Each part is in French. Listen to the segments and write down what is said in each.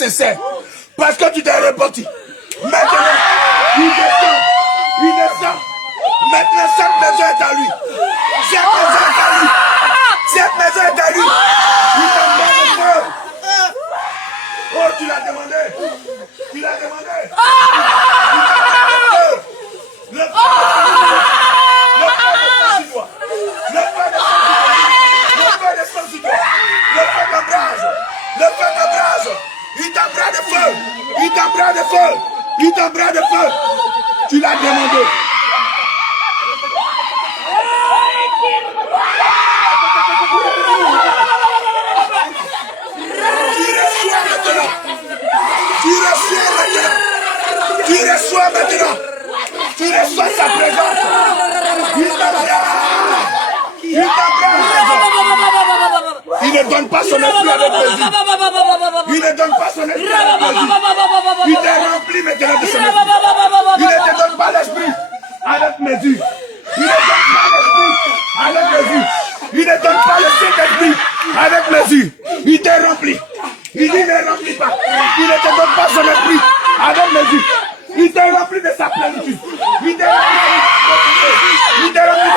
sincère. Parce que tu t'es repenti. Maintenant, il descend. Il descend. Maintenant, cette maison est à lui. Cette maison est à lui. Cette maison est à lui. Il t'envoie le feu. Oh, tu l'as demandé. Tu l'as demandé. Le feu descend sur toi. Le feu descend sur toi. Le feu t'embrase. Le feu t'embrase. Il t'embrase de feu. Il t'embrase de feu. Il t'embrase de feu. Tu l'as demandé. Tu reçois maintenant. Tu reçois sa présence. Il t'embrasse. Il ne donne pas son esprit avec plaisir. Il ne donne pas son esprit avec plaisir. Il te remplit maintenant de son esprit. Il ne te donne pas l'esprit avec mesure. Il ne donne pas l'esprit avec mesure. Il ne donne pas le Saint-Esprit avec mesure. Il te remplit. Il dit ne remplit pas. Il ne te donne pas son esprit avec mesure. Il te remplit de sa plénitude. Il te remplit de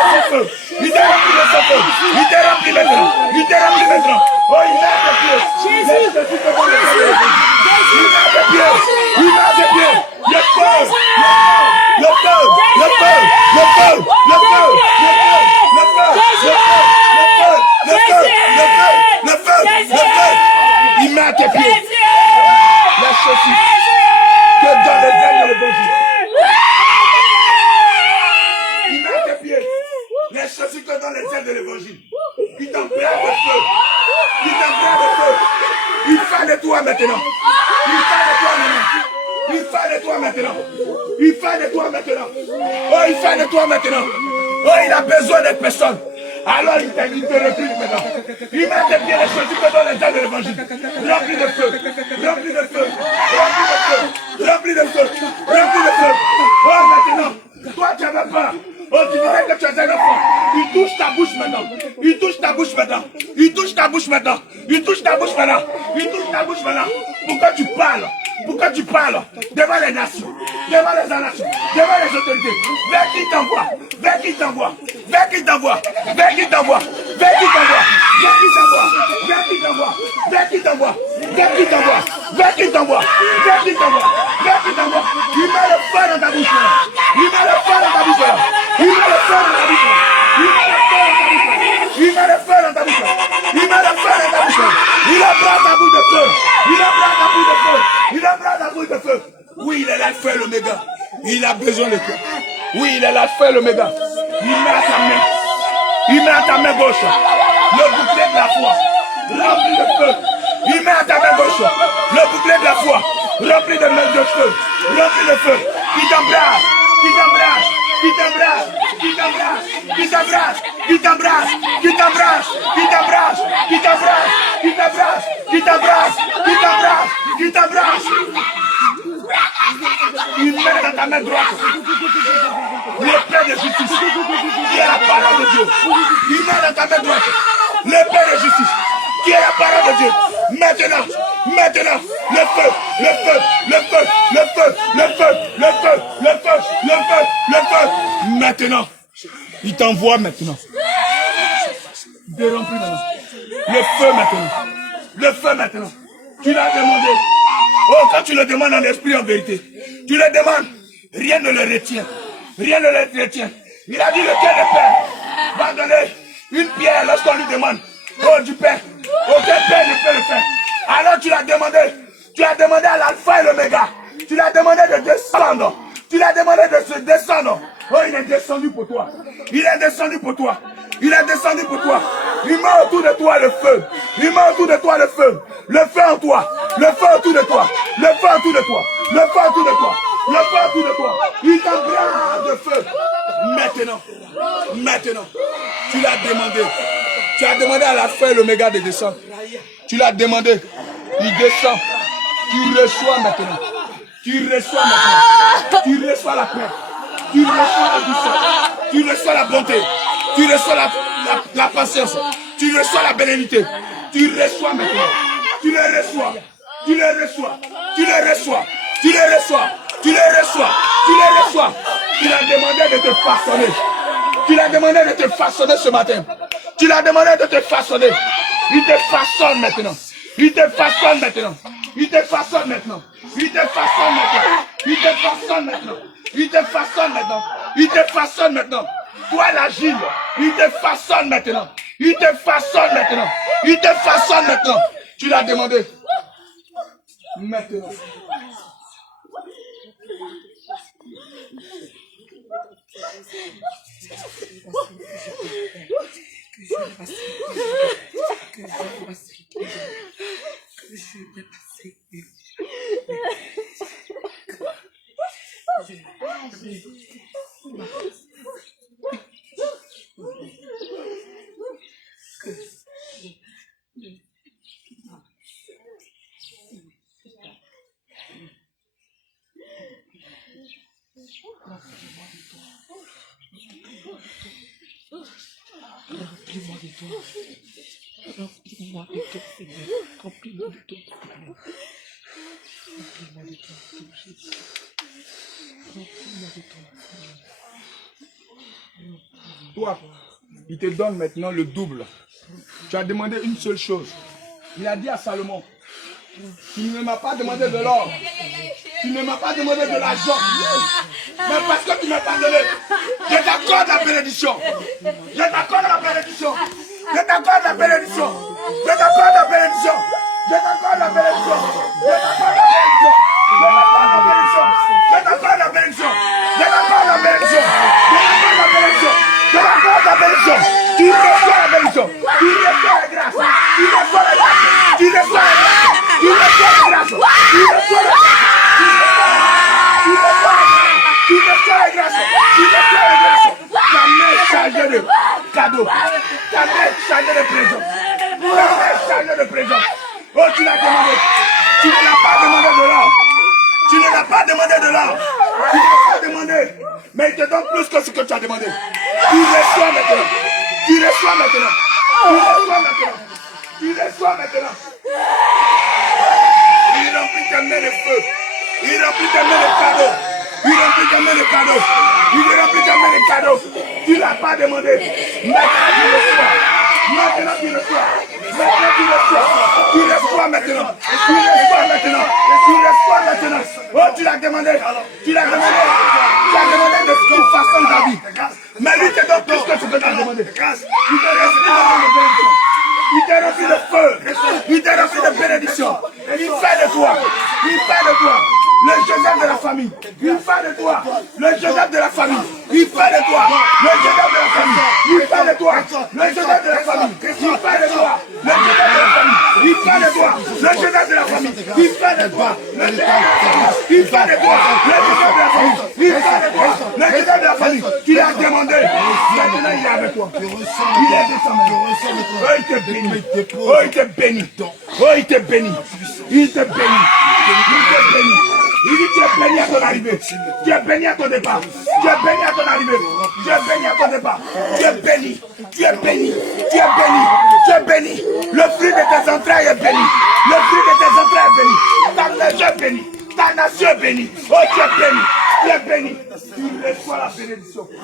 son feu. Il te remplit de son feu. Il te remplit maintenant. Il te remplit maintenant. Oh, il a des pieds. Il a des pieds. Il a des pieds. Le feu. Le feu. Le feu. Le feu. Le feu. Le feu. Le feu. Le feu. Le feu. Il met à tes pieds. La chaussure. Que dans les ailes de l'évangile. Il met à tes pieds. Les chaussures que dans les ailes de l'évangile. Il t'embrasse de feu. Il t'embrasse de feu. Il fait de toi maintenant. Il fait de toi maintenant. Il fait de toi maintenant. Il fait de toi maintenant. Oh, il fait de toi maintenant. Oh, il a besoin de personnes. Alors il te recule maintenant. Il met tes pieds les chaussures que dans les ailes de l'évangile. Remplis de feu. Remplis de feu. Remplis de feu. Remplis de feu. Remplis de feu. Oh, maintenant. Toi, tu n'avais pas. Oh, tu dirais que tu es un enfant. Il touche ta bouche maintenant. Il touche ta bouche maintenant. Il touche ta bouche maintenant. Il touche ta bouche maintenant. Il touche ta bouche maintenant. Pourquoi tu parles? Pourquoi tu parles devant les nations, devant les nations, devant les autorités? Vers qui t'envoie? Vers qui t'envoie? Vers qui t'envoie? Vers qui t'envoie? Vers qui t'envoie? Vers qui t'envoie? Vers qui t'envoie? Vers qui t'envoie? Vers qui t'envoie? Vers qui t'envoie? Vers qui t'envoie? Vers qui t'envoie? Il met le feu dans ta bouche. Il met le feu dans ta bouche. Il met le feu dans ta bouche. Il met le feu dans ta bouche. Il met le feu dans ta bouche. Il met le feu dans ta bouche. Il embrasse ta bouche de feu. Il embrasse ta bouche de feu. Il embrasse ta bouche de feu. Oui, il est l'alpha et l'oméga. Il a besoin de toi. Oui, il est l'alpha et l'oméga. Il met à ta main. Il met à ta main gauche le bouclier de la foi. Rempli de feu. Il met à ta main gauche le bouclier de la foi. Rempli de feu. Rempli de feu. Il t'embrasse. Il t'embrasse. Il t'embrasse. Il t'embrasse. Il t'embrasse. Il t'embrasse. Il t'embrasse. Il t'embrasse. Il t'embrasse. Il t'embrasse. Il t'embrasse. Il t'embrasse. Il t'embrasse. Il met dans ta main droite l'épée de justice qui est la parole de Dieu. Il met dans ta main droite l'épée de justice qui est la parole de Dieu. Maintenant, maintenant, le feu, le feu, le feu, le feu, le feu, le feu, le feu, le feu, le feu. Maintenant, il t'envoie maintenant. De remplir maintenant. Le feu maintenant. Le feu maintenant. Tu l'as demandé. Oh, quand tu le demandes en esprit, en vérité, tu le demandes, rien ne le retient. Rien ne le retient. Il a dit lequel le Père va donner une pierre lorsqu'on lui demande. Oh, du Père. Aucun Père ne peut le faire. Alors tu l'as demandé. Tu as demandé à l'alpha et l'oméga. Tu l'as demandé de descendre. Tu l'as demandé de se descendre. Oh, il est descendu pour toi. Il est descendu pour toi. Il est descendu pour toi. Il met autour de toi le feu. Il met autour de toi le feu. Le feu en toi. Le feu autour de toi. Le feu autour de toi. Le feu autour de toi. Le feu autour de toi. Il t'embrasse de feu. Maintenant. Maintenant. Tu l'as demandé. Tu as demandé à la fin et l'oméga de descendre. Tu l'as demandé. Il descend. Tu reçois maintenant. Tu reçois maintenant. Tu reçois la paix. Tu reçois la douceur. Tu reçois la bonté. Tu reçois la patience. Tu reçois la bénédiction. Tu reçois maintenant. Tu le reçois. Tu les reçois. Tu les reçois. Tu les reçois. Tu les reçois. Tu les reçois. Tu l'as demandé de te façonner. Tu l'as demandé de te façonner ce matin. Tu l'as demandé de te façonner. Il te façonne maintenant. Il te façonne maintenant. Il te façonne maintenant. Il te façonne maintenant. Il te façonne maintenant. Il te façonne maintenant. Il te façonne maintenant. Toi l'agile, il te façonne maintenant. Il te façonne maintenant. Il te façonne maintenant. Tu l'as demandé. Maintenant. Remplis-moi de toi. Remplis-moi de toi, Seigneur. Remplis-moi de toi, Seigneur. Remplis-moi de toi, Jésus. Remplis-moi de toi, Seigneur. Toi, il te donne maintenant le double. Tu as demandé une seule chose. Il a dit à Salomon, tu ne m'as pas demandé de l'or. Tu ne m'as pas demandé de l'argent. Mais parce que tu m'as pardonné, je t'accorde la bénédiction. Je t'accorde la bénédiction. Je t'accorde la bénédiction. Je t'accorde la bénédiction. Je t'accorde la bénédiction. Je t'accorde la bénédiction. Je t'accorde la bénédiction. Je t'accorde la bénédiction. Je t'accorde la bénédiction. Je t'accorde la bénédiction. Tu reçois la bénédiction. Tu reçois la grâce. Tu reçois la grâce. Tu reçois la grâce. Tu reçois la grâce. Tu reçois la grâce. Tu reçois la grâce. Tu reçois la grâce. Tu reçois la grâce. Ta main chargée de cadeaux. Ta main chargée de présents. Ta main chargée de présents. Oh, tu l'as demandé. Tu ne l'as pas demandé de l'or. Tu ne l'as pas demandé de l'or. Tu ne l'as pas demandé. Mais il te donne plus que ce que tu as demandé. Tu reçois maintenant. Tu reçois maintenant. Tu reçois maintenant. Tu reçois maintenant. Il remplit tes mains de feu. Il remplit tes mains de cadeaux. Il remplit tes mains de cadeaux. Il remplit tes mains de cadeaux. Tu ne l'as pas demandé. Maintenant tu reçois. Maintenant tu reçois. Maintenant tu reçois. Tu reçois maintenant. Tu reçois maintenant. Tu reçois maintenant. Oh, tu l'as demandé. Tu l'as demandé. Tu as demandé de ce qu'il façonne ta vie. Mais lui te donne plus que ce que tu as demandé. Il te remplit de bénédiction. Il te remplit de feu. Il te remplit de bénédiction. Il fait de toi. Il fait de toi le Joseph de la famille. Il fait de toi le Joseph de la famille. Il fait de toi le Joseph de la famille. Il fait de toi le Joseph de la famille. Il fait de toi le Joseph de la famille. Il fait de toi le Joseph de la famille. Il fait de toi le Joseph de la famille. Il fait de toi le Joseph de la famille. Il fait de toi le Joseph de la famille. Tu l'as demandé. Maintenant il est avec toi. Il est descendu. Oh, il te bénit. Oh, il te bénit. Oh, il te bénit. Il te bénit. Il te bénit. Il dit tu es béni à ton arrivée. Tu es béni à ton départ. Tu es béni à ton arrivée. Tu es béni à ton départ. Tu es béni. Tu es béni. Tu es béni. Tu es béni. Le fruit de tes entrailles est béni. Le fruit de tes entrailles est béni. Ta maison est bénie. Ta nation est bénie. Oh, tu es béni. Tu es béni. Tu reçois la bénédiction. Tu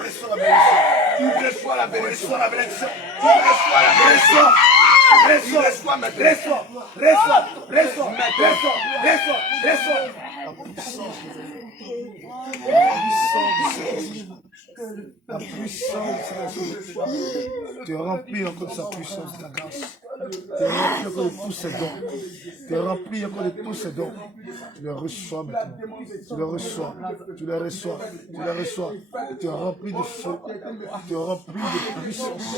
reçois la bénédiction. Tu reçois la bénédiction. Tu reçois la bénédiction. Reçois, reçois, reçois, reçois, reçois, reçois. La puissance te remplit encore de sa puissance, de la grâce. Tu es rempli encore de tous ces dons. Tu es rempli encore de tous ces dons. Tu les reçois maintenant. Tu les reçois. Tu les reçois. Tu les reçois. Tu es rempli de feu. Tu es rempli de puissance.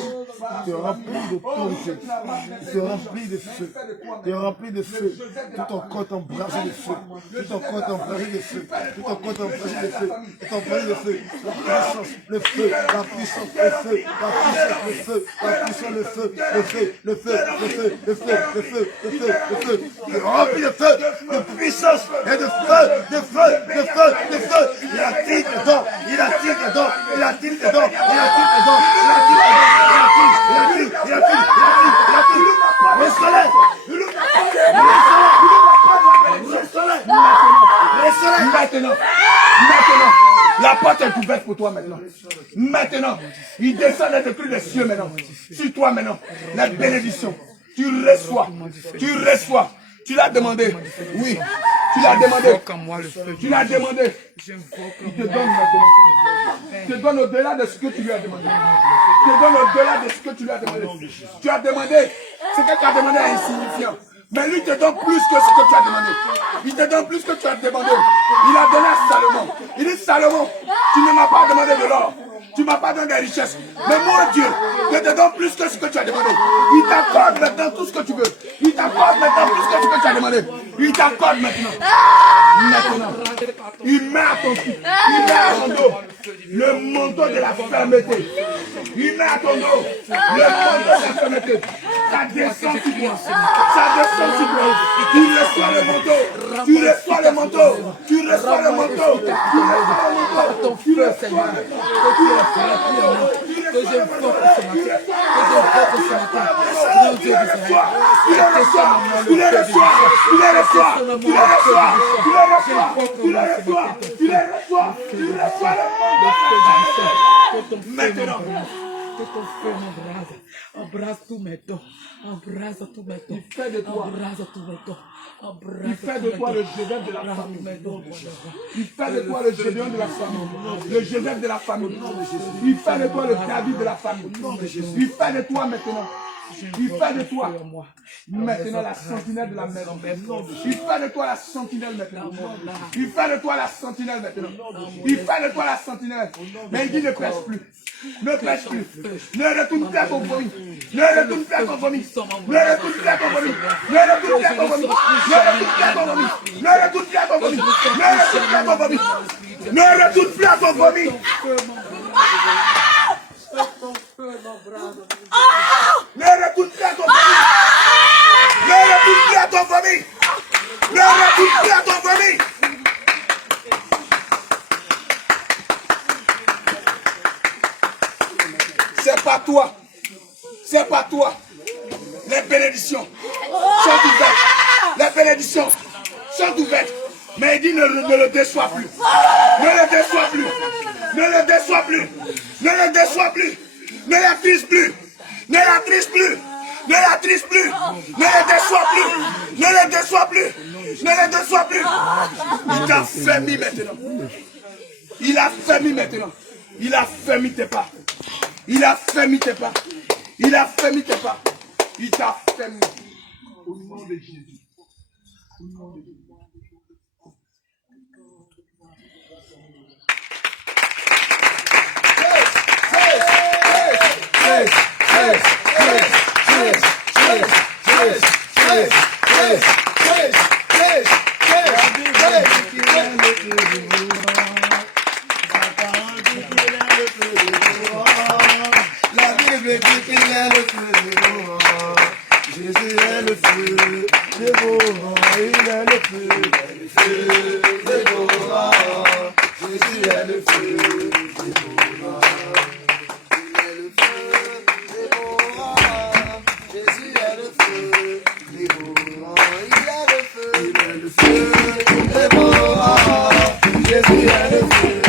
Tu es rempli d'autorité. Tu es rempli de feu. Tu es rempli de feu. Tout ton corps est embrasé de feu. Tout ton corps est embrasé de feu. Tout ton corps est embrasé de feu. Tout est embrasé de feu. La puissance, le feu, la puissance, le feu, la puissance, le feu, la puissance, le feu, le feu, le feu, le feu, le feu, le feu, le feu, le feu. Il est rempli de feu, de puissance et de feu, de feu, de feu, de feu. Il attire les dents, il attire les dents, il attire les dents, il attire les dents, il attire les dents, il attire, il attire, il attire, il attire, il attire. Le soleil, le soleil, La porte est ouverte pour toi maintenant. Maintenant, il descend depuis les cieux maintenant. Sur toi maintenant, la bénédiction. Tu reçois. Tu reçois. Tu l'as demandé. Oui. Tu l'as demandé. Tu l'as demandé. Il te donne maintenant. Il te donne au-delà de ce que tu lui as demandé. Il te donne au-delà de ce que tu lui as demandé. Tu as demandé. Ce que tu as demandé est insignifiant. Mais lui te donne plus que ce que tu as demandé. Il te donne plus que tu as demandé. Il a donné à Salomon. Il dit, Salomon, tu ne m'as pas demandé de l'or. Tu ne m'as pas donné des richesses. Mais moi, Dieu, je te donne plus que ce que tu as demandé. Il t'accorde maintenant tout ce que tu veux. Il t'accorde maintenant plus que ce que tu as demandé. Il t'accorde maintenant. Maintenant. Il met à ton cou. Il met à ton dos le manteau de la fermeté. Il met à ton dos le manteau de la fermeté. Ça descend sur toi. Ça descend sur toi. Tu reçois le manteau. Tu reçois le manteau. Tu reçois le manteau. Tu reçois le manteau. Tu reçois le manteau. Que je porte ce matin. Que je porte ce matin. Grand Dieu d'Israël. Tu le reçois. Tu le reçois. Tu le reçois. Tu le reçois. Tu le reçois. Tu le reçois. Tu le reçois. Tu reçois le manteau. Maintenant. Que ton feu m'embrase. Embrase tous mes dons. Embrase tous mes dons. Il fait de toi. Embrase tous mes dons. Il fait de toi le Joseph de la famille. Il fait de toi le Gédéon de la famille. Le Joseph de la famille. Il fait de toi le David de la famille. Il fait de toi maintenant. Il fait de toi maintenant la sentinelle de la maison. Il fait de toi la sentinelle maintenant. Il fait de toi la sentinelle maintenant. Il fait de toi la sentinelle. Mais il dit ne pêche plus. Ne pêche plus. Ne retourne plus à ton vomi. Ne retourne plus à ton vomi. Ne retourne plus à ton vomi. Ne retourne plus à ton vomi. Ne retourne plus à ton vomi. Ne retourne plus à ton vomi. Ne retourne plus à ton vomi. Ne retourne plus à ton vomi. Ne retourne plus à ton vomi. Ne retourne plus à ton vomi. Ne retourne plus à ton vomi. C'est pas toi. C'est pas toi. Les bénédictions sont ouvertes. Les bénédictions sont ouvertes. Mais il dit ne le déçois plus. Ne le déçois plus. Ne le déçois plus. Ne le déçois plus. Ne l'attriste plus. Ne l'attriste plus. Ne l'attriste plus. Ne le déçois plus. Ne le déçois plus. Ne le déçois plus. Il t'a fermé maintenant. Il a fermé maintenant. Il a fermé tes pas. Il a fermé tes pas. Il a fermé tes pas. Il t'a fermé. Au nom de Jésus. Au nom de Jésus. La Bible dit qu'il est le feu dévorant. Jésus est le feu dévorant. Il est le feu dévorant. Jésus est le feu dévorant. Il est le feu dévorant. Jésus est le feu dévorant. Il est le feu. Il est le feu dévorant. Jésus est le feu.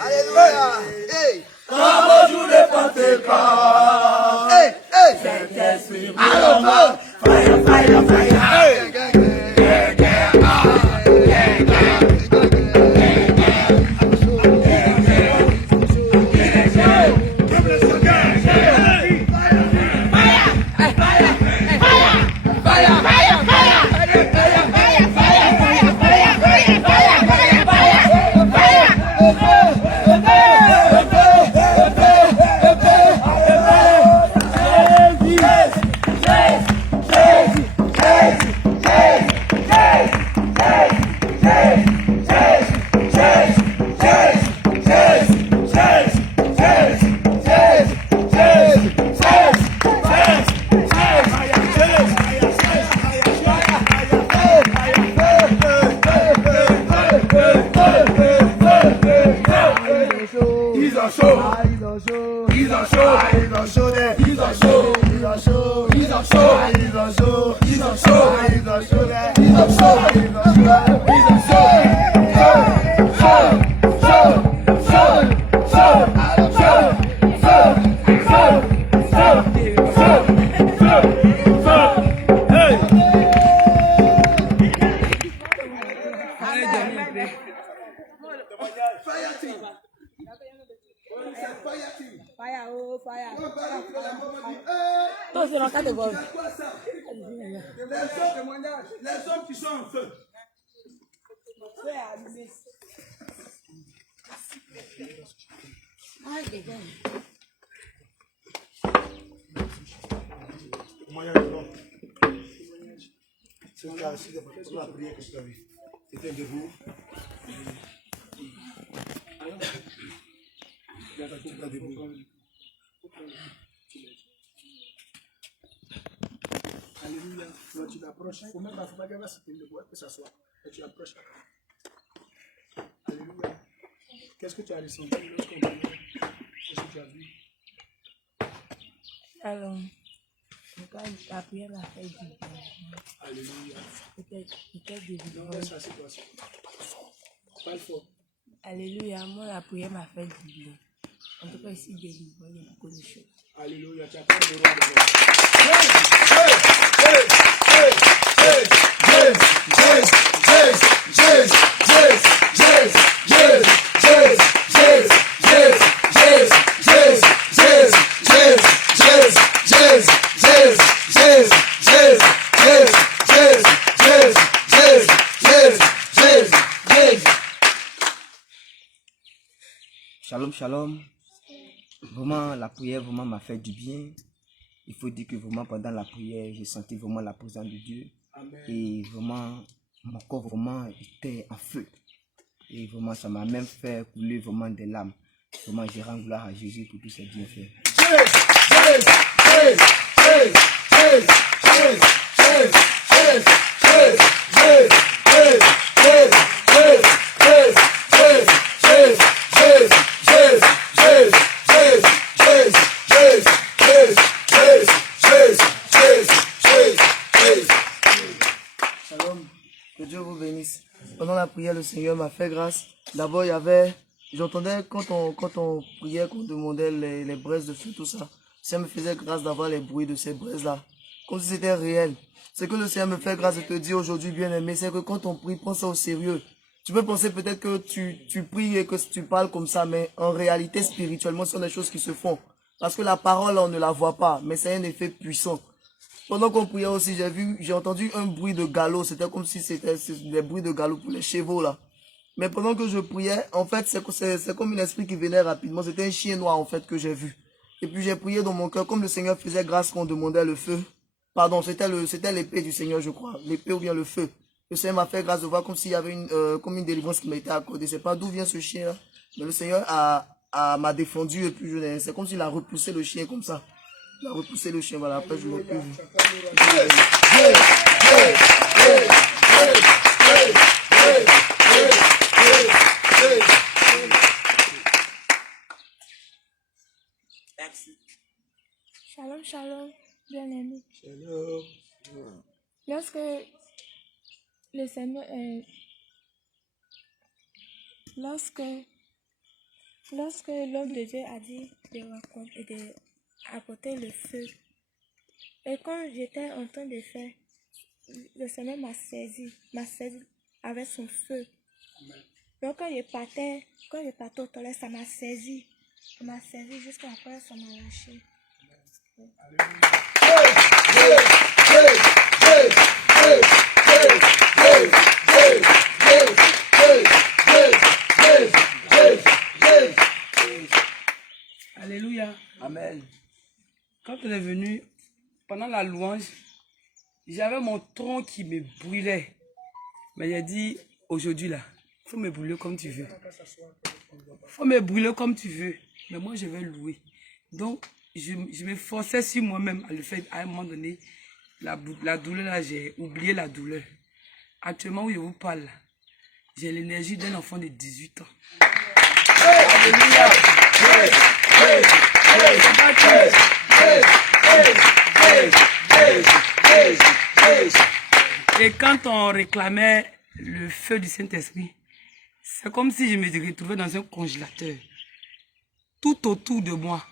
Alléluia. Hey. Comme au jour de Pentecôte. Hey, hey. Saint-Esprit. Alors, fire, fire, fire. Hey. Fire, oh, fire. On va rentrer la maman dit, Toi, c'est dans quatre gommes. c'est quoi ça? Les hommes qui sont en feu. C'est là, c'est la prière que je t'avais. C'était debout. Alléluia. Quand tu l'approches, il faut même pas regarder si tu le vois, que ça soit. Et tu approches. Alléluia. Qu'est-ce que tu as ressenti lorsqu'on prie? Qu'est-ce que tu as vu? Alors, quand la prière m'a fait du bien. Alléluia. Peut-être des Non, laisse la situation. Parle fort. Alléluia, moi la prière m'a fait du bien. En tout cas, ici, délivré, il y a beaucoup de choses. Alléluia. Tu attends le roi de Shalom, shalom. Vraiment, la prière vraiment m'a fait du bien. Il faut dire que vraiment pendant la prière, j'ai senti vraiment la présence de Dieu. Amen. Et vraiment, mon corps vraiment était en feu. Et vraiment, ça m'a même fait couler vraiment des larmes. Vraiment, je rends gloire à Jésus pour tous ses bienfaits. Shalom, que Dieu vous bénisse. Pendant la prière, le Seigneur m'a fait grâce. D'abord, il y avait, j'entendais quand on priait, qu'on demandait les braises de feu, tout ça. Ça me faisait grâce d'avoir les bruits de ces braises-là. Comme si c'était réel. Ce que le Seigneur me fait grâce de te dire aujourd'hui, bien-aimé, c'est que quand on prie, prends ça au sérieux. Tu peux penser peut-être que tu pries et que tu parles comme ça, mais en réalité, spirituellement, ce sont des choses qui se font. Parce que la parole, on ne la voit pas, mais c'est un effet puissant. Pendant qu'on priait aussi, j'ai entendu un bruit de galop. C'était comme si c'était des bruits de galop pour les chevaux là. Mais pendant que je priais, en fait, c'est comme un esprit qui venait rapidement. C'était un chien noir en fait que j'ai vu. Et puis j'ai prié dans mon cœur, comme le Seigneur faisait grâce qu'on demandait le feu. Pardon, c'était l'épée du Seigneur, je crois. L'épée ou bien le feu. Le Seigneur m'a fait grâce de voir comme s'il y avait comme une délivrance qui m'a été accordée. Je sais pas d'où vient ce chien là. Mais le Seigneur m'a défendu et puis c'est comme s'il a repoussé le chien comme ça. Il a repoussé le chien, voilà, après je l'ai plus vu. Shalom, shalom, bien-aimé. Shalom. Lorsque le Seigneur lorsque l'homme de Dieu a dit de apporter le feu, et quand j'étais en train de faire, le Seigneur m'a saisi avec son feu. Donc quand je partais aux toilettes, ça m'a saisi jusqu'à après ça m'a lâché. Alléluia. Amen. Quand on est venu, pendant la louange, j'avais mon tronc qui me brûlait. Mais j'ai dit, aujourd'hui là, il faut me brûler comme tu veux. Il faut me brûler comme tu veux. Mais moi, je vais louer. Donc, je me forçais sur moi-même à le faire. À un moment donné, la douleur là, j'ai oublié la douleur. Actuellement, où je vous parle, là, j'ai l'énergie d'un enfant de 18 ans. Alléluia. Et quand on réclamait le feu du Saint-Esprit, c'est comme si je me retrouvais dans un congélateur. Tout autour de moi,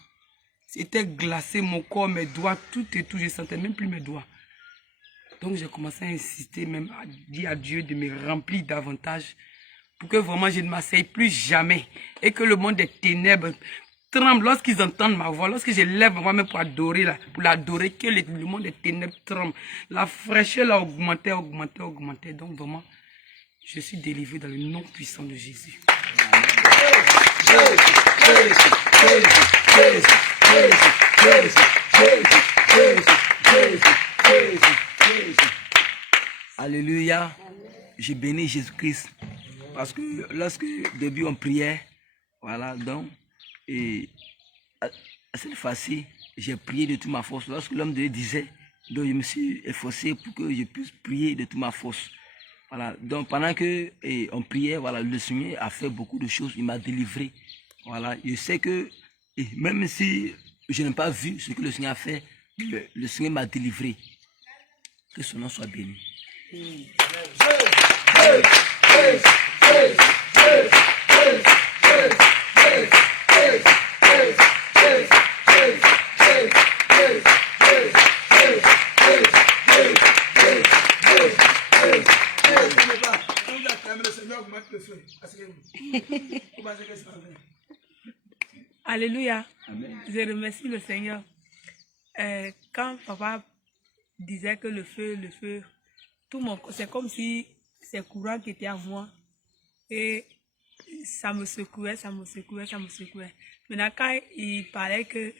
c'était glacé, mon corps, mes doigts, tout et tout, je ne sentais même plus mes doigts. Donc j'ai commencé à insister, même à dire à Dieu de me remplir davantage pour que vraiment je ne m'asseye plus jamais et que le monde des ténèbres tremblent lorsqu'ils entendent ma voix, lorsque je lève ma voix même pour adorer, là, pour l'adorer, que le monde des ténèbres tremble. La fraîcheur a augmenté, augmenté, augmenté. Donc vraiment, je suis délivré dans le nom puissant de Jésus. Alléluia. Je bénis Jésus-Christ. Parce que lorsque au début on priait, voilà, donc, et à cette fois-ci, j'ai prié de toute ma force. Lorsque l'homme de Dieu disait, donc je me suis efforcé pour que je puisse prier de toute ma force. Voilà, donc pendant que on priait, voilà, le Seigneur a fait beaucoup de choses, il m'a délivré. Voilà, je sais que même si je n'ai pas vu ce que le Seigneur a fait, le Seigneur m'a délivré. Que son nom soit béni. Alléluia. Amen. Je remercie le Seigneur. Quand papa disait que le feu, tout mon corps, c'est comme si c'est courant qui était à moi. Et ça me secouait, ça me secouait, ça me secouait. Maintenant, quand il parlait que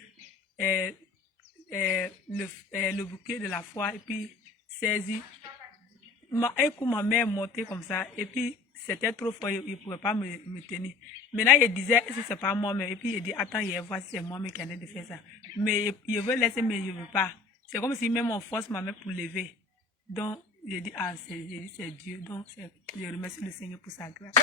le bouquet de la foi, et puis saisi, un coup ma main est montée comme ça, et puis c'était trop fort, il ne pouvait pas me tenir. Maintenant, il disait, si ce n'est pas moi-même, et puis il dit, attends, il voit si c'est moi-même qui en ai de faire ça. Mais il veut laisser, mais je ne veux pas. C'est comme si même on force ma main pour lever. Donc, j'ai dit, ah, c'est Dieu. Donc, je remercie le Seigneur pour sa grâce.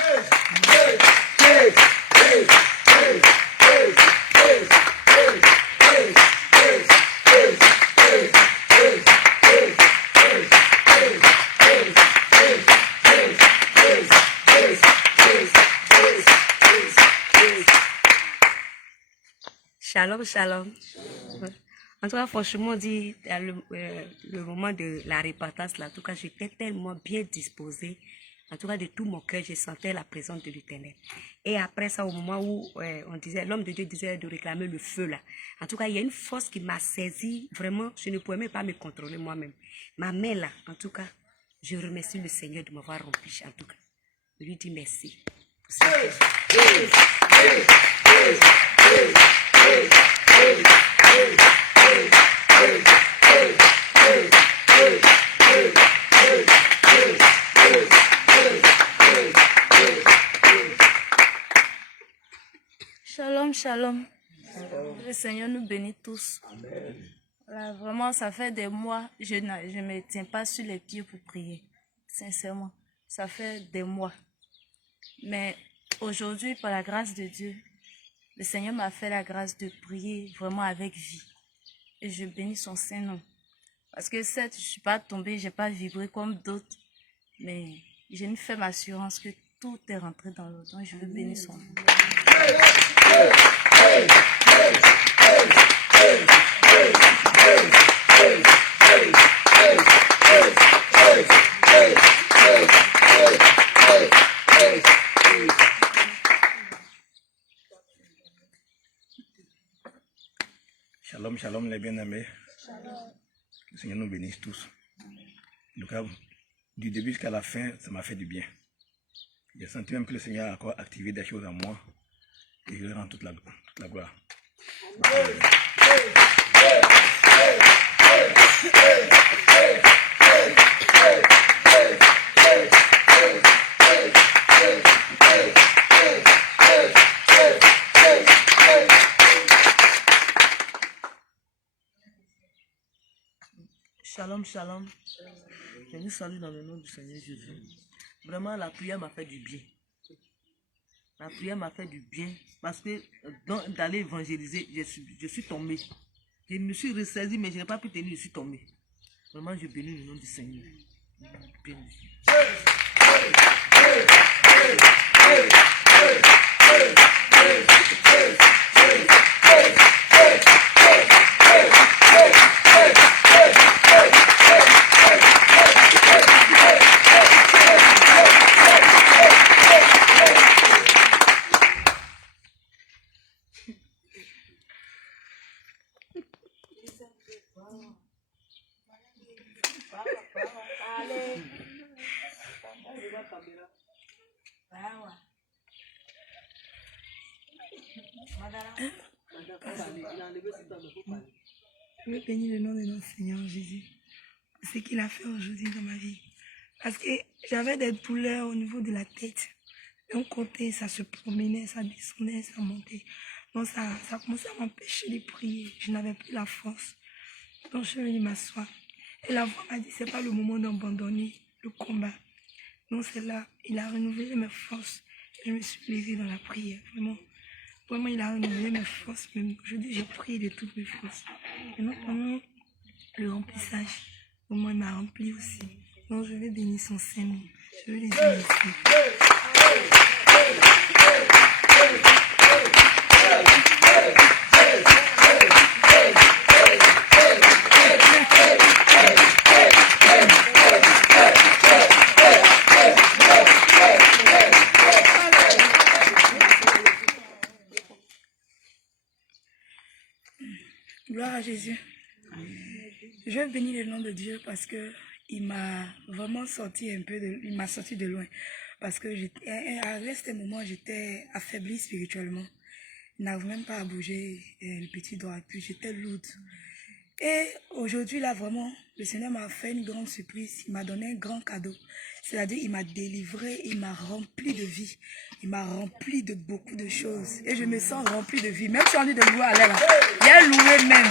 Shalom, shalom. En tout cas, franchement, dit, le moment de la repentance, là, en tout cas, j'étais tellement bien disposée. En tout cas, de tout mon cœur, je sentais la présence de l'Éternel. Et après ça, au moment où on disait, l'homme de Dieu disait de réclamer le feu, là. En tout cas, il y a une force qui m'a saisi. Vraiment, je ne pouvais même pas me contrôler moi-même. Ma main, là, en tout cas, je remercie le Seigneur de m'avoir rempli, en tout cas. Je lui dis merci. Shalom, shalom. Le Seigneur nous bénit tous. Là, vraiment, ça fait des mois, je ne me tiens pas sur les pieds pour prier. Sincèrement, ça fait des mois. Mais aujourd'hui, par la grâce de Dieu, le Seigneur m'a fait la grâce de prier vraiment avec vie. Et je bénis son Saint-Nom. Parce que certes, je ne suis pas tombée, je n'ai pas vibré comme d'autres. Mais j'ai une ferme assurance que tout est rentré dans l'ordre. Donc je veux bénir son nom. Shalom, shalom les bien-aimés. Que le Seigneur nous bénisse tous. En tout cas, du début jusqu'à la fin, ça m'a fait du bien. J'ai senti même que le Seigneur a encore activé des choses en moi et je lui rends toute la gloire. Shalom, shalom. Je vous salue dans le nom du Seigneur Jésus. Vraiment, la prière m'a fait du bien. La prière m'a fait du bien parce que d'aller évangéliser, je suis tombé. Je me suis ressaisi, mais je n'ai pas pu tenir, je suis tombé. Vraiment, je bénis le nom du Seigneur. Bien. Je veux bénir le nom de notre Seigneur Jésus. Ce qu'il a fait aujourd'hui dans ma vie. Parce que j'avais des douleurs au niveau de la tête. D'un côté, ça se promenait, ça descendait, ça montait. Donc ça commençait à m'empêcher de prier. Je n'avais plus la force. Donc je suis venue m'asseoir. Et la voix m'a dit, c'est pas le moment d'abandonner le combat. Donc c'est là, il a renouvelé mes forces. Et je me suis levée dans la prière. Vraiment, il a renouvelé mes forces. Même aujourd'hui, j'ai prié de toutes mes forces. Et donc, pendant le remplissage, vraiment, il m'a rempli aussi. Donc, je vais bénir son Saint-Nom. Je veux les remercier. Gloire à Jésus. Je vais bénir le nom de Dieu parce que il m'a vraiment sorti il m'a sorti de loin. Parce que à ce moment, j'étais affaiblie spirituellement. Je n'arrive même pas à bouger le petit doigt. Puis j'étais lourde. Et aujourd'hui, là, vraiment, le Seigneur m'a fait une grande surprise. Il m'a donné un grand cadeau. C'est-à-dire, il m'a délivré, il m'a rempli de vie. Il m'a rempli de beaucoup de choses. Et je me sens rempli de vie. Même si on dit de louer à l'air, là. Il a loué même.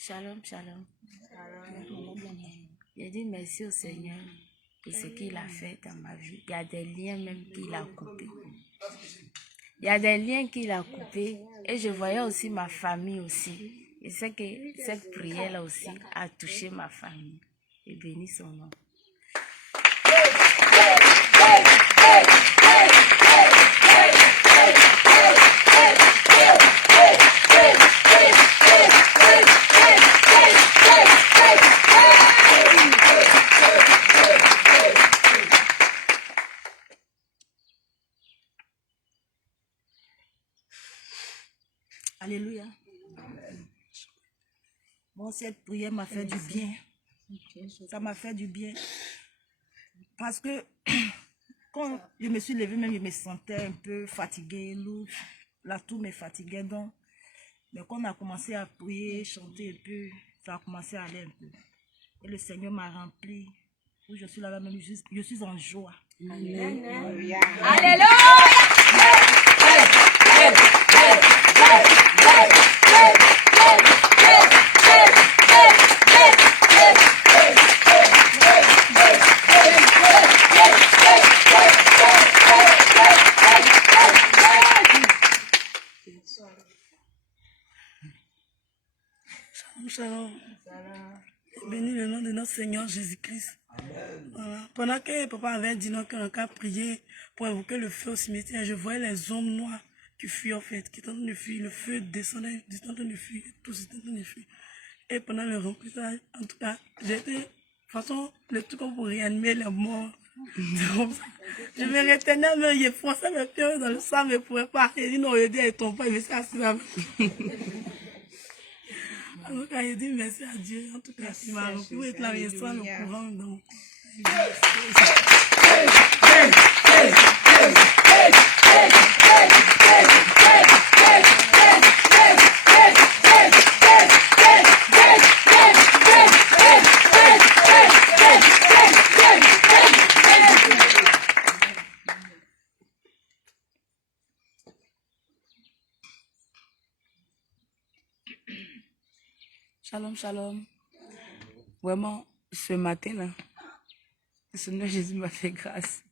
Shalom, shalom. Je dis merci au Seigneur pour ce qu'il a fait dans ma vie. Il y a des liens même qu'il a coupés. Il y a des liens qu'il a coupés. Et je voyais aussi ma famille aussi. Et c'est que cette prière-là aussi a touché ma famille. Et béni son nom. Alléluia. Bon, cette prière m'a fait du bien. Ça m'a fait du bien. Parce que quand je me suis levée, même je me sentais un peu fatiguée, lourde. Là, tout me fatiguait. Donc, mais quand on a commencé à prier, chanter un peu, ça a commencé à aller un peu. Et le Seigneur m'a rempli. Je suis là même, je suis en joie. Alléluia. Shalom. Bénis le nom de notre Seigneur Jésus-Christ. Voilà. Pendant que papa avait dit non, qu'on a prié pour invoquer le feu au cimetière, je voyais les hommes noirs qui fuient en fait, qui étaient en train de fuir. Le feu descendait, ils étaient en train de fuir, tous étaient en train de fuir. Et pendant le remplissage, en tout cas, j'étais, de toute façon, le truc pour réanimer les morts. Je me retenais, mais je forçais mes pieds dans le sang, mais je ne pouvais pas. J'ai dit non, je dis, elle tombe pas, il me s'est assis là. En tout cas, je dis merci à Dieu. En tout cas, il m'a rempli pour être là, mais je sens le courant dans mon corps. Shalom, shalom. Vraiment, ce matin-là, le Seigneur Jésus m'a fait grâce.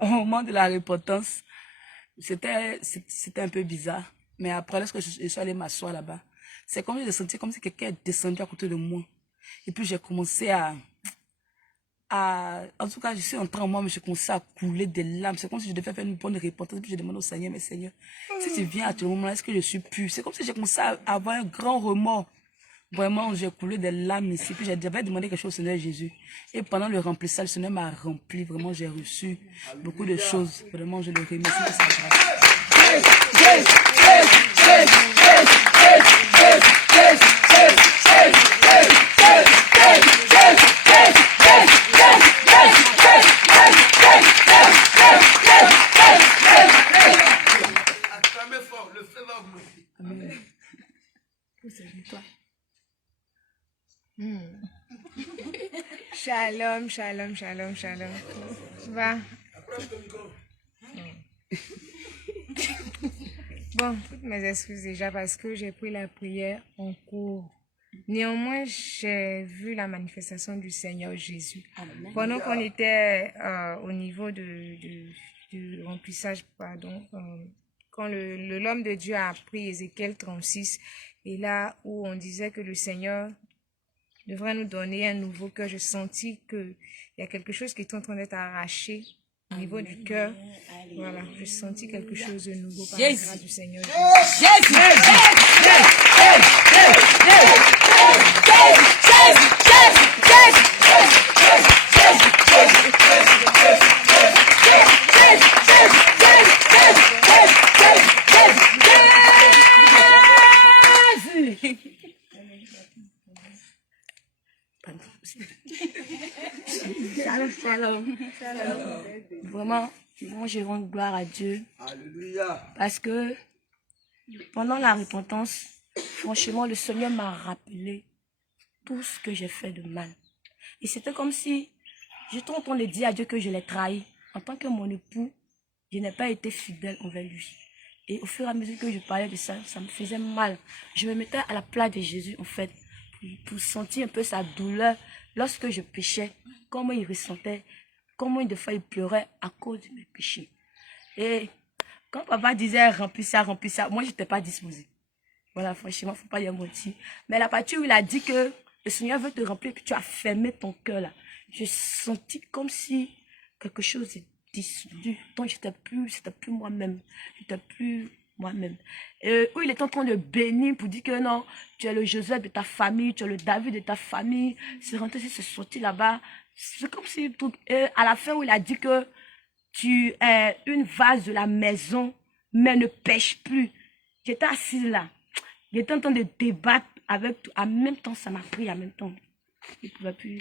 Au moment de la repentance, c'était un peu bizarre. Mais après, lorsque je suis allée m'asseoir là-bas, c'est comme si je sentais comme si quelqu'un est descendu à côté de moi. Et puis j'ai commencé en tout cas, je suis entrée en moi, mais j'ai commencé à couler des larmes. C'est comme si je devais faire une bonne repentance. Puis je demande au Seigneur, mais Seigneur, si tu viens à ce moment-là, est-ce que je suis pure? C'est comme si j'ai commencé à avoir un grand remords. Vraiment, j'ai coulé des larmes ici. Puis j'avais demandé quelque chose au Seigneur Jésus. Et pendant le remplissage, le Seigneur m'a rempli. Vraiment, j'ai reçu beaucoup de choses. Vraiment, je le remercie de sa grâce. Shalom, shalom, shalom, shalom. Va. Bon, toutes mes excuses déjà parce que j'ai pris la prière en cours. Néanmoins, j'ai vu la manifestation du Seigneur Jésus. Pendant qu'on était au niveau du remplissage, pardon, quand l'homme de Dieu a appris Ézéchiel 36, et là où on disait que le Seigneur devrait nous donner un nouveau cœur, j'ai senti qu'il y a quelque chose qui est en train d'être arraché au niveau du cœur. Voilà, j'ai senti quelque chose de nouveau par la grâce du Seigneur Jésus. Shalom, shalom. Vraiment, moi je rends gloire à Dieu. Alléluia. Parce que pendant la repentance, franchement, le Seigneur m'a rappelé tout ce que j'ai fait de mal. Et c'était comme si j'étais en train de dire à Dieu que je l'ai trahi. En tant que mon époux, je n'ai pas été fidèle envers lui. Et au fur et à mesure que je parlais de ça, ça me faisait mal. Je me mettais à la place de Jésus, en fait, pour sentir un peu sa douleur lorsque je péchais, comment il ressentait, comment des fois il pleurait à cause de mes péchés. Et quand papa disait remplis ça, moi je n'étais pas disposée. Voilà, franchement, il ne faut pas y mentir. Mais la partie où il a dit que le Seigneur veut te remplir, que tu as fermé ton cœur là, j'ai senti comme si quelque chose est dissolu. Donc c'était plus moi-même. J'étais plus moi-même. Où il est en train de bénir pour dire que non, tu es le Joseph de ta famille, tu es le David de ta famille. C'est rentré, c'est sorti là-bas. C'est comme si, à la fin où il a dit que tu es une vase de la maison, mais ne pêche plus. J'étais assise là. J'étais en train de débattre avec tout. En même temps, ça m'a pris en même temps. Il ne pouvait plus.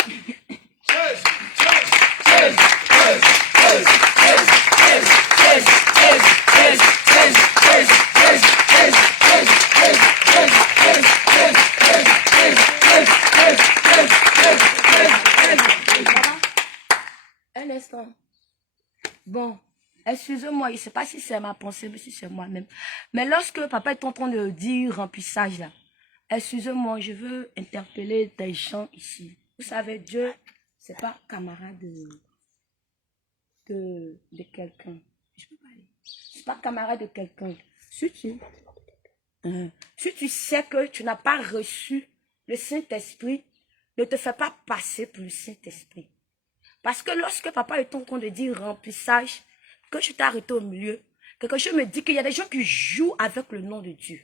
Un instant. Bon, excusez-moi, je ne sais pas si c'est ma pensée, mais si c'est moi-même. Mais lorsque papa est en train de dire remplissage là, excusez-moi, je veux interpeller des gens ici. Vous savez, Dieu, c'est pas camarade de quelqu'un. Je peux parler. C'est pas camarade de quelqu'un. Si tu sais que tu n'as pas reçu le Saint-Esprit, ne te fais pas passer pour le Saint-Esprit. Parce que lorsque papa est en train de dire remplissage, que je t'ai arrêté au milieu, quelque chose me dit qu'il y a des gens qui jouent avec le nom de Dieu.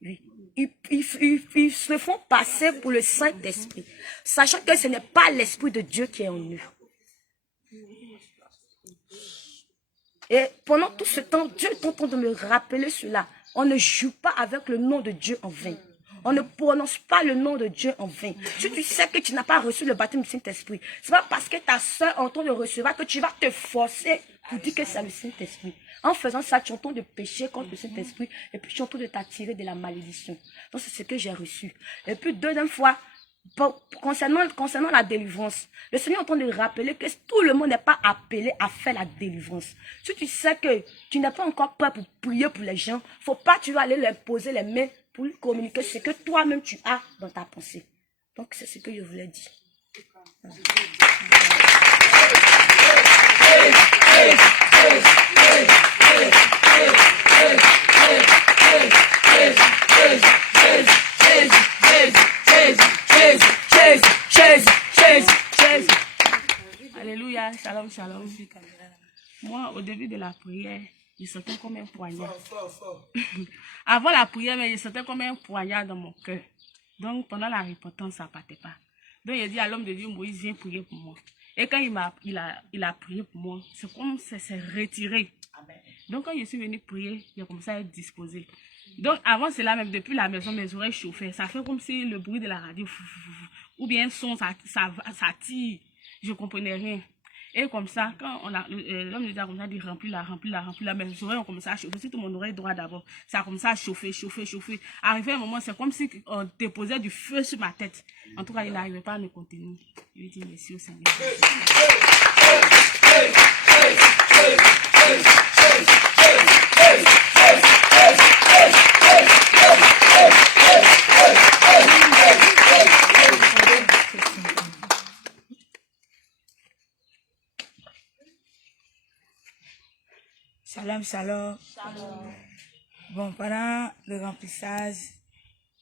Oui. Ils se font passer pour le Saint-Esprit, sachant que ce n'est pas l'Esprit de Dieu qui est en eux. Et pendant tout ce temps, Dieu est en train de me rappeler cela. On ne joue pas avec le nom de Dieu en vain. On ne prononce pas le nom de Dieu en vain. Si tu sais que tu n'as pas reçu le baptême du Saint-Esprit, ce n'est pas parce que ta soeur est en train de recevoir que tu vas te forcer pour dire que c'est le Saint-Esprit. En faisant ça, tu es en train de pécher contre le Saint-Esprit et puis tu es en train de t'attirer de la malédiction. Donc c'est ce que j'ai reçu. Et puis deuxième fois, concernant la délivrance, le Seigneur est en train de rappeler que tout le monde n'est pas appelé à faire la délivrance. Si tu sais que tu n'es pas encore prêt pour prier pour les gens, il ne faut pas que tu vas aller leur poser les mains pour lui communiquer ce que toi-même tu as dans ta pensée. Donc c'est ce que je voulais dire. Alléluia, shalom, shalom. Moi, au début de la prière, je sentais comme un poignard. Avant la prière, mais je sentais comme un poignard dans mon cœur. Donc, pendant la repentance, ça ne partait pas. Donc, il a dit à l'homme de Dieu, Moïse, viens prier pour moi. Et quand il a prié pour moi, c'est comme ça s'est retiré. Donc, quand je suis venue prier, il a commencé à être disposé. Donc, avant cela, même depuis la maison, mes oreilles chauffaient. Ça fait comme si le bruit de la radio, ou bien un son, ça tire. Je ne comprenais rien. Et comme ça, quand l'homme de Dieu a commencé à dire remplis la, mes oreilles ont commencé à chauffer. Surtout mon oreille droite d'abord. Ça a commencé à chauffer. Arrivé un moment, c'est comme si on déposait du feu sur ma tête. En tout cas, il n'arrivait pas à me contenir. Je lui ai dit merci au Seigneur. Shalom, shalom. Bon, pendant le remplissage,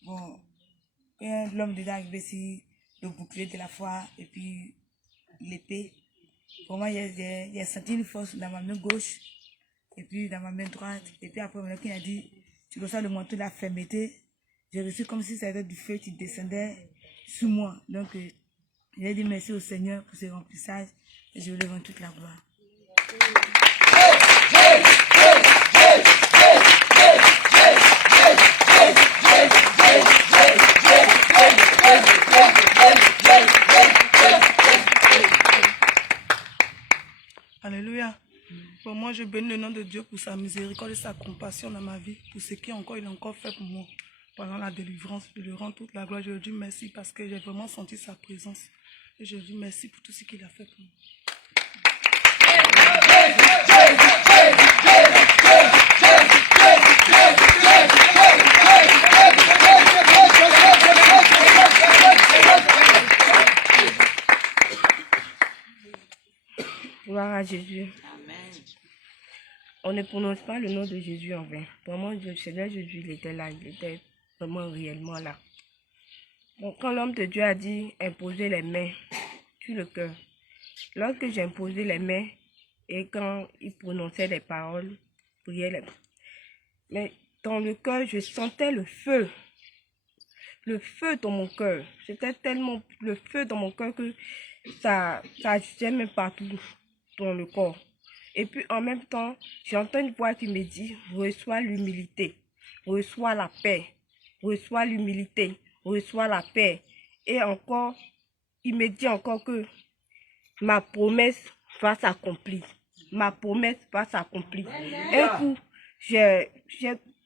bon, l'homme dedans arrivé ici, le bouclier de la foi et puis l'épée. Pour moi, j'ai senti une force dans ma main gauche et puis dans ma main droite. Et puis après, il a dit, tu reçois le manteau de la fermeté. J'ai reçu comme si c'était du feu qui descendait sur moi. Donc, j'ai dit merci au Seigneur pour ce remplissage et je lui rends toute la gloire. Alléluia. Bon, moi, je bénis le nom de Dieu pour sa miséricorde et sa compassion dans ma vie, pour ce qu'il a encore fait pour moi pendant la délivrance. Je lui rends toute la gloire. Je lui dis merci parce que j'ai vraiment senti sa présence. Et je lui dis merci pour tout ce qu'il a fait pour moi. Gloire à Jésus. Amen. On ne prononce pas le nom de Jésus en vain. Vraiment, le Seigneur Jésus, il était là, il était vraiment réellement là. Donc, quand l'homme de Dieu a dit imposer les mains sur le cœur, lorsque j'ai imposé les mains et quand il prononçait les paroles, priait mais dans le cœur, je sentais le feu dans mon cœur. C'était tellement le feu dans mon cœur que ça agissait même partout dans le corps. Et puis en même temps, j'entends une voix qui me dit, reçois l'humilité, reçois la paix, reçois l'humilité, reçois la paix. Et encore, il me dit encore que ma promesse va s'accomplir. Ma promesse va s'accomplir. Un coup,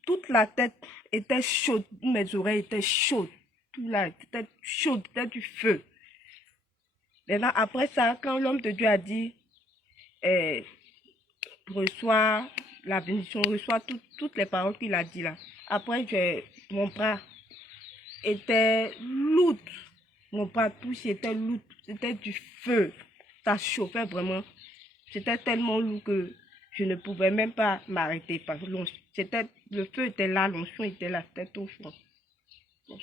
toute la tête était chaude, mes oreilles étaient chaudes. Tout là, c'était chaud, c'était du feu. Maintenant, après ça, quand l'homme de Dieu a dit, reçois la bénédiction, reçois toutes les paroles qu'il a dit là. Après, mon bras était lourd. Mon bras touche était lourd. C'était du feu. Ça chauffait vraiment. C'était tellement lourd que je ne pouvais même pas m'arrêter. Parce que le feu était là, l'onction était là, c'était tout fort. Moi,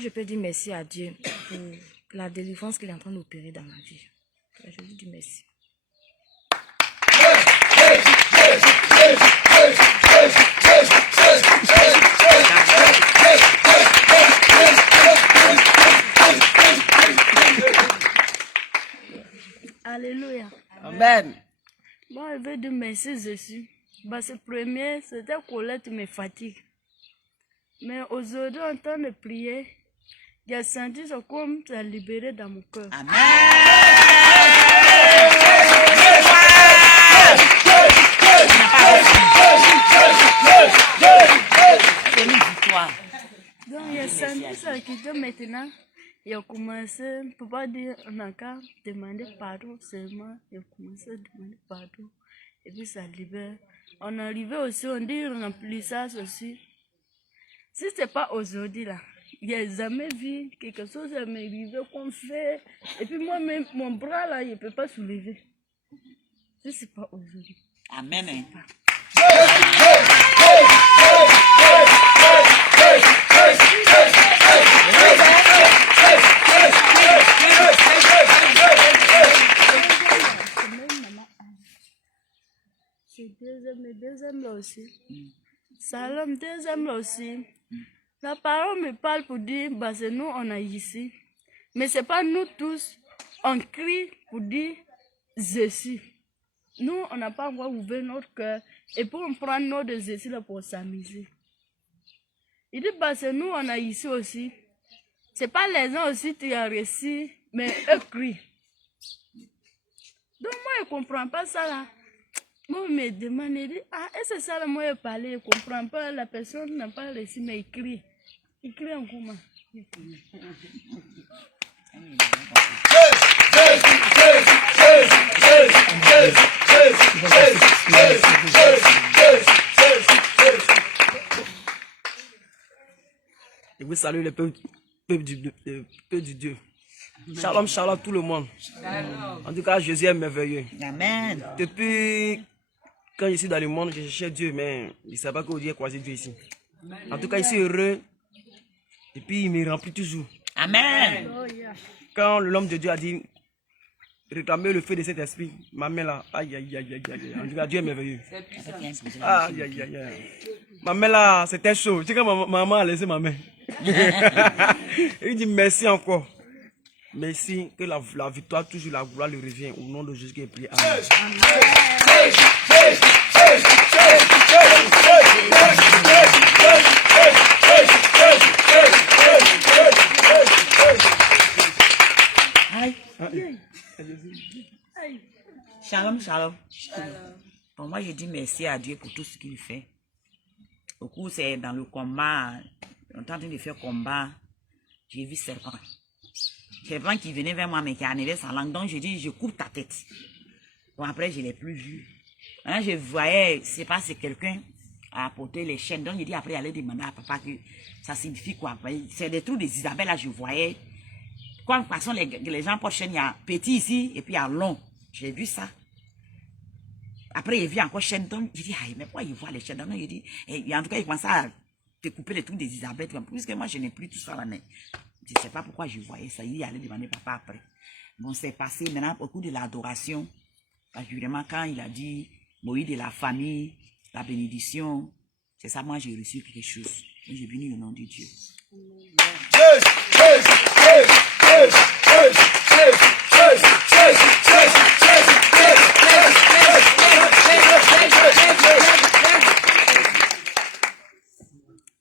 je peux dire merci à Dieu pour la délivrance qu'il est en train d'opérer dans ma vie. Je lui dis merci. Alléluia. Amen. Moi, je veux dire merci Jésus. Parce que premier, c'était colère qui me fatigue. Mais aujourd'hui, en temps de prier, j'ai senti ça comme ça libéré dans mon cœur. Amen. Donc, j'ai senti ça qui maintenant. Il a commencé, je ne peux pas dire, on a qu'à demander pardon seulement. Il a commencé à demander pardon. Et puis ça libère. On est arrivé aussi, on dit remplissage aussi. Si ce n'est pas aujourd'hui là, il n'y a jamais vu quelque chose à m'arriver qu'on fait. Et puis moi-même, mon bras là, il ne peut pas soulever. Si ce n'est pas aujourd'hui. Amen. Deuxième là aussi. Salam, deuxième là aussi. La parole me parle pour dire, bah c'est nous on a ici. Mais c'est pas nous tous, on crie pour dire Jésus. Nous, on n'a pas encore ouvert notre cœur et pour prendre notre Jésus là pour s'amuser. Il dit, bah c'est nous on a ici aussi. C'est pas les gens aussi qui ont réussi, mais eux crient. Donc moi je comprends pas ça là. Moi, me demande, il dit, ah, et c'est ça, moi, je parle, je ne comprends pas, la personne n'a pas réussi, mais il crie. Il crie en comment? Et vous saluez le peuple du Dieu. Shalom, shalom tout le monde. En tout cas, Jésus est merveilleux. Amen. Depuis quand je suis dans le monde, je cherchais Dieu, mais je ne savais pas que Dieu a croisé Dieu ici. En tout cas, je suis heureux. Et puis, il me remplit toujours. Amen. Quand l'homme de Dieu a dit, réclamez le feu de cet esprit, ma main là, aïe, aïe, aïe, aïe, aïe. En tout cas, Dieu est merveilleux. Aïe, aïe, aïe, aïe. Ma main là, c'était chaud. Tu sais quand maman a laissé ma main. Il dit merci encore. Merci, que la victoire, toujours la gloire lui revient. Au nom de Jésus qui est prié. Amen. Shalom, shalom. Bon, moi, je dis merci à Dieu pour tout ce qu'il fait. Au coup, c'est dans le combat, on est en train de faire combat, j'ai vu serpent. Serpent qui venait vers moi, mais qui enlevait sa langue. Donc, je dis, je coupe ta tête. Bon, après, je ne l'ai plus vu. Hein, je voyais, c'est pas si quelqu'un a apporté les chaînes. Donc, je dis, après, aller demander à papa que ça signifie quoi. C'est des trucs des Isabelle, là, je voyais. Comme, de toute façon, les gens portent chaîne, il y a petit ici, et puis il y a long. J'ai vu ça. Après, il vient encore chaîne. Donc, je dis, mais pourquoi il voit les chaînes? Donc, il dit, et en tout cas, il commence à découper les trucs des Isabelle. Puisque moi, je n'ai plus tout ça là, mais je ne sais pas pourquoi je voyais ça. Il allait demander papa après. Bon, c'est passé maintenant au cours de l'adoration. Particulièrement quand il a dit, Moïse de la famille, la bénédiction. C'est ça, moi, j'ai reçu quelque chose. Et j'ai béni le nom de Dieu.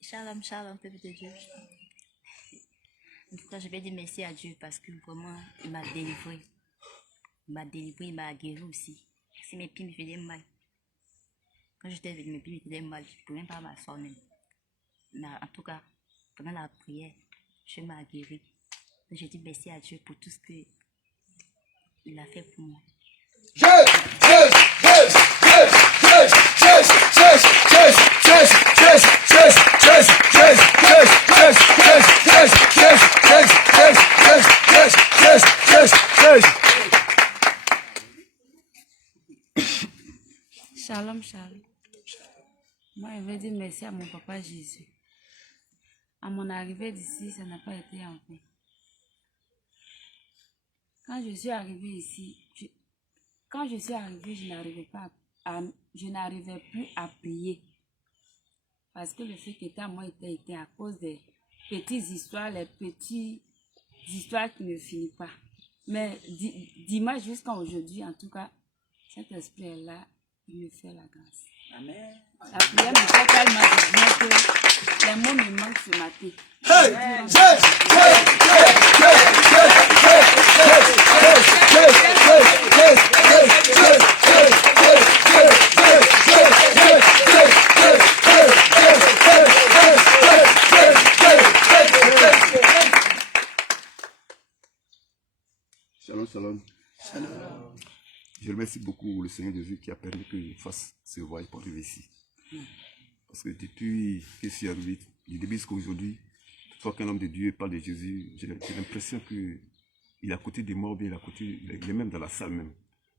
Shalom, shalom, peuple de Dieu. En tout cas, je vais dire merci à Dieu parce que vraiment, il m'a délivré. Il m'a délivré, il m'a guéri aussi. Si mes pieds me faisaient mal. Quand j'étais venue, mes pieds me faisaient mal. Je ne pouvais même pas m'asseoir même. Mais en tout cas, pendant la prière, je m'a guéri. Donc, je dis merci à Dieu pour tout ce qu'il a fait pour moi. Shalom, shalom. Moi, je vais dire merci à mon papa Jésus. À mon arrivée d'ici, ça n'a pas été en vain. Quand je suis arrivée ici, je n'arrivais plus à prier. Parce que le fait que à moi était à cause des petites histoires, les petites histoires qui ne finissent pas. Mais dimanche jusqu'à aujourd'hui, en tout cas, cet esprit est là, il me fait la grâce. Amen. La prière me fait tellement de bien que les mots me manquent ce matin. Shalom, shalom. Je remercie beaucoup le Seigneur Jésus qui a permis que je fasse ce voyage pour arriver ici. Parce que depuis que je suis arrivé, du début jusqu'à aujourd'hui, toutefois qu'un homme de Dieu parle de Jésus, j'ai l'impression qu'il est à côté de moi, ou bien il est même dans la salle même.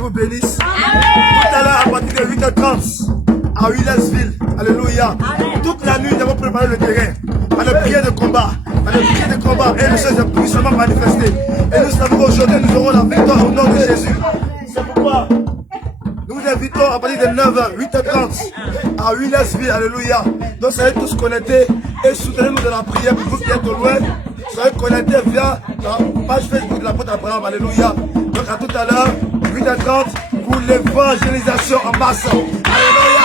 Vous bénisse. Tout à l'heure, à partir de 8h30, à Willersville, alléluia. Toute la nuit, nous avons préparé le terrain. Par le prière de combat. Par le prière de combat. Et le Seigneur s'est puissamment manifesté. Et nous savons qu'aujourd'hui, nous aurons la victoire au nom de Jésus. C'est pourquoi nous vous invitons à partir de 9h, 8h30, à Willersville, alléluia. Donc, soyez tous connectés et soutenez-nous de la prière pour vous qui êtes au loin. Soyez connectés via la page Facebook de l'apôtre Abraham, alléluia. Donc, à tout à l'heure. 8h30 pour l'évangélisation en masse. Alléluia.